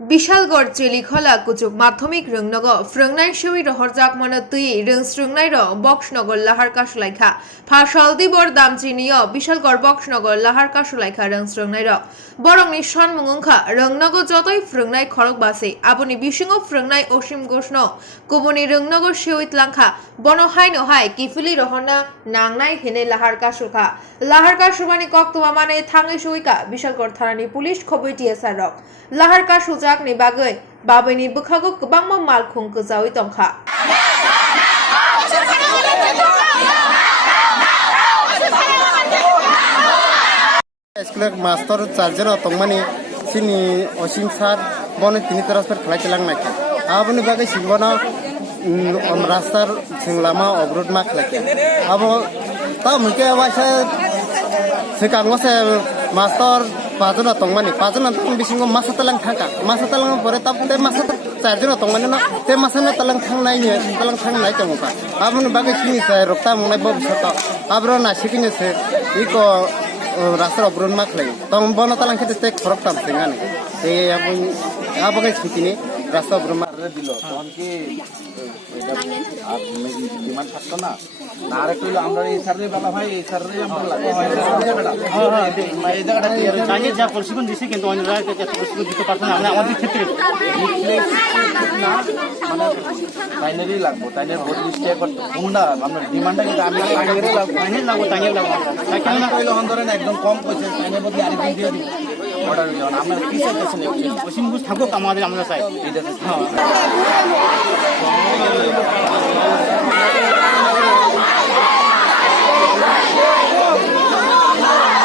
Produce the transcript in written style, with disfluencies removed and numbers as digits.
বিশালগড় চেলিখলা কুচুক মাধ্যমিক রংনগ ফ্রংনাই সবই রহরজাক মন তুই রং স্রংনাই বক্সনগর লাহার কাশলাইখা ফাশালদি বর দামচিনিয় বিশালগড় বক্সনগর লাহার কাশলাইখা রং স্রংনাই বরংনি সন্মুংখা রংনগ যতই ফ্রংনাই খরক বাসে আপনি বিশিং ফ্রংনাই অসীম গোষ্ণ কুবনি রংনগর সেউইত লাংখা বনহাই নহাই কিফিলি রহনা নাংনাই হেনে লাহার কাশুখা লাহার কাশুমানি কক্তমা মানে থাঙ্গি সইকা বিশালগড় থানানি পুলিশ খবর টিএসআর রক লাহার কাশু ni bagai babani bukhago kubangma malkhung kujawi tongkha স্কুলের মাস্টার চারজন তংমানি সিনি অসীম স্যার বনে তিনি ট্রান্সফার খেলাই চালাং নাকি আবনি বাগে সিংবনা রাস্তার সিংলামা অবরোধ মা খেলাকে আবো তা মুকে আবাসে সেকাংসে মাস্টার পাঁচজন তংমানি পাঁচজন বিসিং মাসা তালাং থাকা মাসা তালাং পরে তাপতে মাসা চারজন তংমানি না তে মাসানো তালাং থাংনাই তংপা আবনি বাগে কিনিছে রক্তা মনাই ভবিষ্যৎ আব্র না শিকিনেছে ইকো রাস্তার অবরোধ মা খেলাই তং বন তালাং খেতে খরক তামছে গানে এই আবগে শিকিনি রাস্তা অবরোধ মা দিল তখন কি ডিমান্ড থাকতো না আর একটু আমরা এই স্যারের বেলা ভাই এই স্যারের আমরা লাগে এই জায়গাটা আগে যা পরিশ্রম দিছি কিন্তু অন্যরা পরিশ্রম দিতে পারতো না আমাদের ক্ষেত্রে না মানে ফাইনালি লাগবো তাইলে ভোট লিস্টে করতে কোনটা আমরা ডিমান্ডটা কিন্তু আমি টাইগারে লাগবো টাইগারে লাগবো কেন না কইলে ধরেন একদম কম কইছে তাইলে বদলে আরেকদিন দিয়ে দিই অর্ডার দিও আমরা কি চাইতেছেন পশ্চিম বুঝ থাকুক আমরা চাই ঠিক আছে